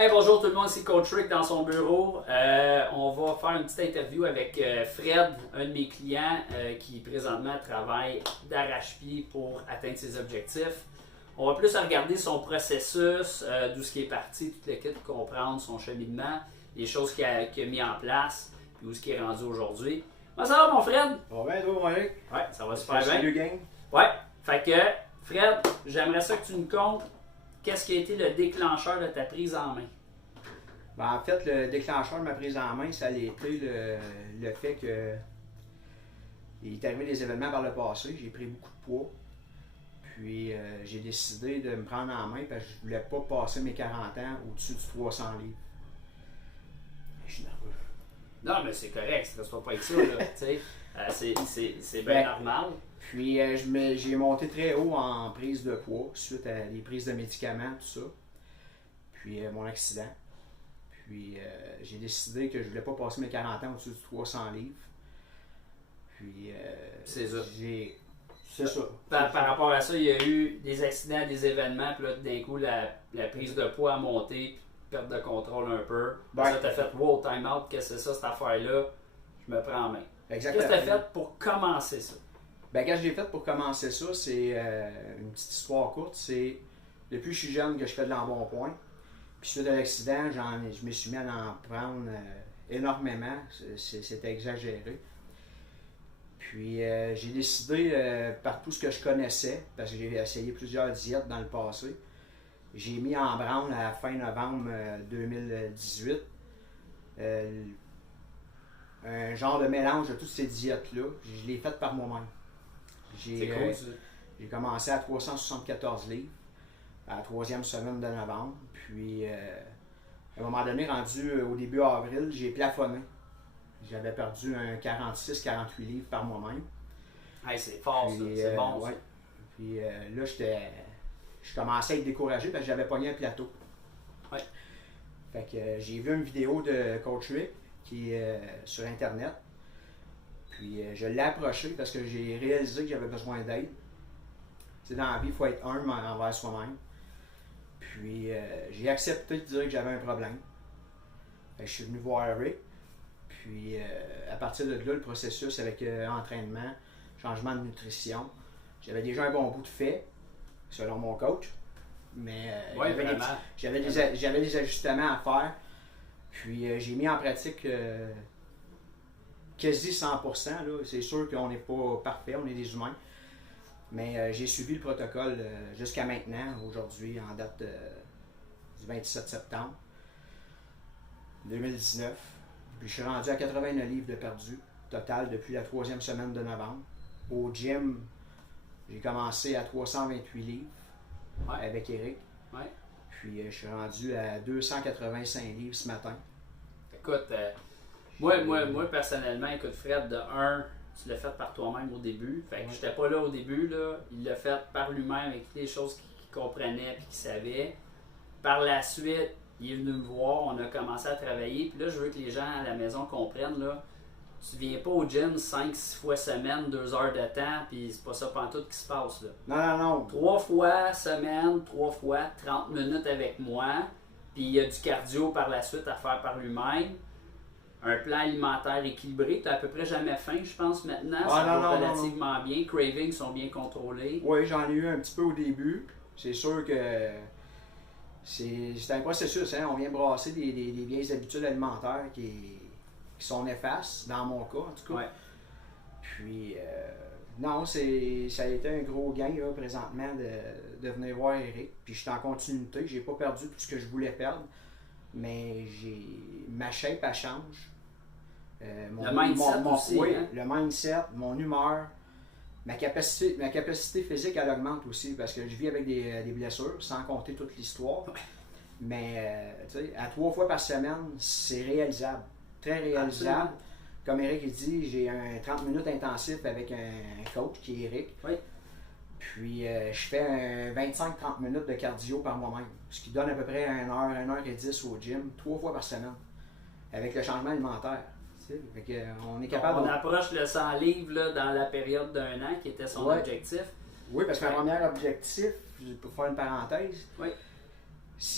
Hey, bonjour tout le monde, c'est Coach Rick dans son bureau. On va faire une petite interview avec Fred, un de mes clients qui présentement travaille d'arrache-pied pour atteindre ses objectifs. On va plus regarder son processus, d'où ce qui est parti, toute l'équipe, comprendre son cheminement, les choses qu'il a mis en place, puis où ce qui est rendu aujourd'hui. Comment ça va mon Fred? Ça va bien, toi, mon Rick? Ouais, ça va super bien. Salut, gang. Ouais, fait que Fred, j'aimerais ça que tu nous comptes qu'est-ce qui a été le déclencheur de ta prise en main. Ben, en fait, le déclencheur de ma prise en main, ça a été le fait que il est arrivé des événements par le passé. J'ai pris beaucoup de poids. Puis j'ai décidé de me prendre en main parce que je voulais pas passer mes 40 ans au-dessus de 300 livres. Je suis nerveux. Non, mais c'est correct, ça ne doit pas être ça, là, tu sais. C'est bien normal. Puis j'ai monté très haut en prise de poids suite à des prises de médicaments, tout ça. Puis mon accident. Puis j'ai décidé que je voulais pas passer mes 40 ans au-dessus de 300 livres. Puis c'est ça. C'est ça. Par rapport à ça, il y a eu des accidents, des événements, puis là, d'un coup, la prise de poids a monté, perte de contrôle un peu. Ouais. Ça t'a fait, wow, time out, qu'est-ce que c'est ça, cette affaire-là? Je me prends en main. Exactement. Qu'est-ce que tu as fait pour commencer ça? Ben, quand j'ai fait pour commencer ça, c'est une petite histoire courte. C'est depuis que je suis jeune que je fais de l'embonpoint. Puis suite à l'accident, je me suis mis à en prendre énormément. C'était exagéré. Puis j'ai décidé, par tout ce que je connaissais, parce que j'ai essayé plusieurs diètes dans le passé, j'ai mis en branle à la fin novembre 2018 un genre de mélange de toutes ces diètes-là. Je l'ai faite par moi-même. C'est cool, ça. J'ai commencé à 374 livres à la troisième semaine de novembre. Puis, à un moment donné, rendu au début avril, j'ai plafonné. J'avais perdu un 46-48 livres par moi-même. Hey, c'est fort, puis, ça. C'est bon, ouais. ça. Puis là, je commençais à être découragé parce que j'avais pogné un plateau. Ouais. Fait que j'ai vu une vidéo de Coach Rick qui est sur Internet. Puis je l'ai approché parce que j'ai réalisé que j'avais besoin d'aide. Tu sais, dans la vie, il faut être humble envers soi-même. Puis j'ai accepté de dire que j'avais un problème. Fait que je suis venu voir Rick. Puis à partir de là, le processus avec entraînement, changement de nutrition, j'avais déjà un bon bout de fait, selon mon coach. Mais ouais, j'avais des ajustements à faire. Puis j'ai mis en pratique quasi 100%. Là. C'est sûr qu'on n'est pas parfait, on est des humains. Mais j'ai suivi le protocole jusqu'à maintenant, aujourd'hui, en date du 27 septembre 2019. Puis je suis rendu à 89 livres de perdu total depuis la troisième semaine de novembre. Au gym, j'ai commencé à 328 livres avec Eric. Ouais. Puis je suis rendu à 285 livres ce matin. Écoute, moi personnellement, écoute Fred, de 1, tu l'as fait par toi-même au début. Fait que j'étais pas là au début, là. Il l'a fait par lui-même avec toutes les choses qu'il comprenait et qu'il savait. Par la suite, il est venu me voir, on a commencé à travailler. Puis là, je veux que les gens à la maison comprennent, là, tu viens pas au gym 5-6 fois semaine, 2 heures de temps, puis c'est pas ça pantoute qui se passe, là. Non. 3 fois semaine, 3 fois 30 minutes avec moi. Puis il y a du cardio par la suite à faire par lui-même. Un plan alimentaire équilibré. Tu n'as à peu près jamais faim, je pense, maintenant. Ça va relativement bien. Cravings sont bien contrôlés. Oui, j'en ai eu un petit peu au début. C'est sûr que c'est un processus. Hein? On vient brasser des vieilles habitudes alimentaires qui sont néfastes, dans mon cas en tout cas. Ouais. Puis, non, ça a été un gros gain là, présentement de venir voir Eric. Puis je suis en continuité. J'ai pas perdu tout ce que je voulais perdre. Mais ma shape, elle change. Le mindset aussi. Oui, hein? le mindset, mon humeur, ma capacité physique, elle augmente aussi parce que je vis avec des blessures, sans compter toute l'histoire. Mais, tu sais, à 3 fois par semaine, c'est réalisable. Très réalisable. Absolument. Comme Eric il dit, j'ai un 30 minutes intensif avec un coach qui est Eric. Oui. Puis je fais un 25-30 minutes de cardio par moi-même, ce qui donne à peu près 1h10 au gym, 3 fois par semaine, avec le changement alimentaire. Fait que, on est capable On approche le 100 livres là, dans la période d'un an qui était son objectif. Oui, parce que mon premier objectif, pour faire une parenthèse,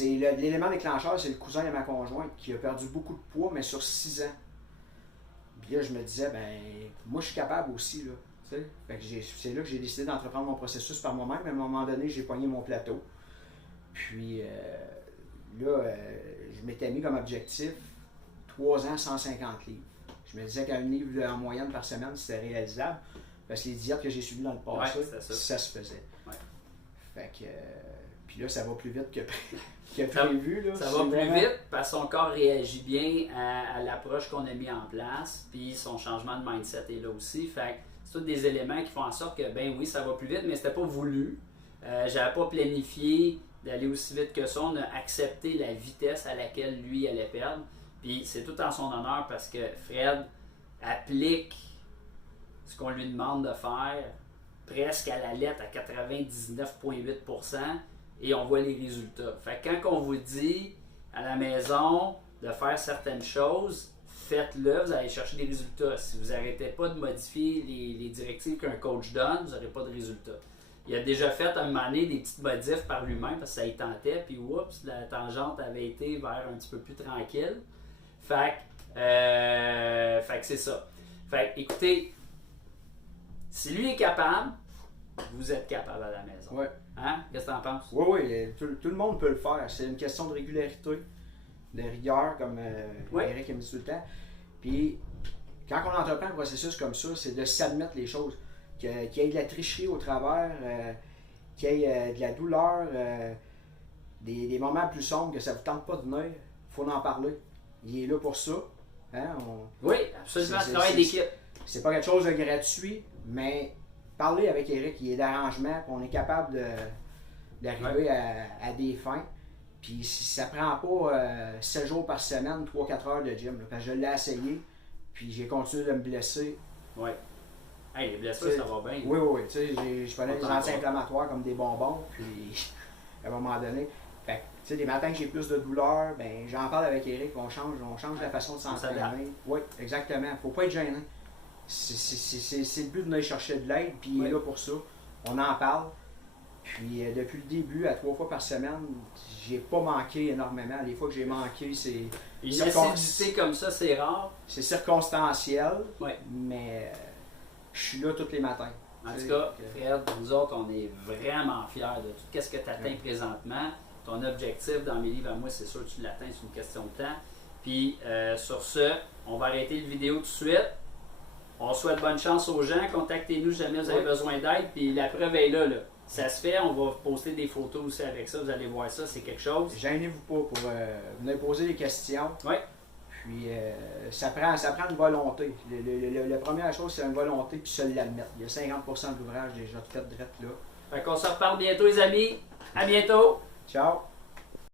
l'élément déclencheur, c'est le cousin de ma conjointe qui a perdu beaucoup de poids, mais sur 6 ans. Puis là, je me disais, ben, moi, je suis capable aussi, là. Fait que c'est là que j'ai décidé d'entreprendre mon processus par moi-même. À un moment donné, j'ai pogné mon plateau. Puis je m'étais mis comme objectif 3 ans, 150 livres. Je me disais qu'un livre en moyenne par semaine, c'était réalisable. Parce que les diètes que j'ai suivies dans le passé, ça se faisait. Ouais. Fait que, puis là, ça va plus vite que prévu. Là. Ça va plus vite parce que son corps réagit bien à l'approche qu'on a mis en place. Puis son changement de mindset est là aussi. Fait que c'est tous des éléments qui font en sorte que, ben oui, ça va plus vite, mais c'était pas voulu. J'avais pas planifié d'aller aussi vite que ça. On a accepté la vitesse à laquelle lui allait perdre. Puis c'est tout en son honneur parce que Fred applique ce qu'on lui demande de faire presque à la lettre à 99,8% et on voit les résultats. Fait que quand on vous dit à la maison de faire certaines choses, faites-le, vous allez chercher des résultats. Si vous n'arrêtez pas de modifier les directives qu'un coach donne, vous n'aurez pas de résultats. Il a déjà fait à un moment donné des petites modifs par lui-même parce que ça y tentait, puis oups, la tangente avait été vers un petit peu plus tranquille. Fait que c'est ça. Fait que, écoutez, si lui est capable, vous êtes capable à la maison. Ouais. Hein? Qu'est-ce que tu en penses? Oui, tout le monde peut le faire. C'est une question de régularité, de rigueur, comme Eric a dit tout le temps. Puis, quand on entreprend un processus comme ça, c'est de s'admettre les choses. Qu'il y ait de la tricherie au travers, qu'il y ait de la douleur, des moments plus sombres que ça ne vous tente pas de venir, il faut en parler. Il est là pour ça. Hein? Oui, absolument, c'est travail d'équipe. C'est pas quelque chose de gratuit, mais parler avec Eric, il est d'arrangement, puis on est capable d'arriver à des fins. Puis ça prend pas 7 jours par semaine, 3-4 heures de gym. Là, parce que je l'ai essayé, puis j'ai continué de me blesser. Oui. Hey, les blessures, ça va bien. Oui. Tu sais, je prenais des anti-inflammatoires comme des bonbons, puis à un moment donné. Fait que, tu sais, les matins que j'ai plus de douleur, ben j'en parle avec Eric, on change la façon de s'entraîner. Oui, exactement. Faut pas être gêné. C'est le but de venir chercher de l'aide, puis il est là pour ça. On en parle. Puis depuis le début, à 3 fois par semaine, j'ai pas manqué énormément. Les fois que j'ai manqué, c'est... Une acidité comme ça, c'est rare. C'est circonstanciel, mais je suis là tous les matins. En tout cas, Fred, nous autres, on est vraiment fiers de tout ce que tu atteins présentement. Ton objectif dans mes livres à moi, c'est sûr que tu l'atteins, c'est une question de temps. Puis sur ce, on va arrêter la vidéo tout de suite. On souhaite bonne chance aux gens. Contactez-nous si jamais vous avez besoin d'aide. Puis la preuve est là. Ça se fait. On va poster des photos aussi avec ça. Vous allez voir ça. C'est quelque chose. Gênez-vous pas pour venir poser des questions. Oui. Puis ça prend une volonté. La première chose, c'est une volonté puis se l'admettre. Il y a 50% de l'ouvrage déjà fait direct là. Fait qu'on se reparle bientôt, les amis. À bientôt. Ciao.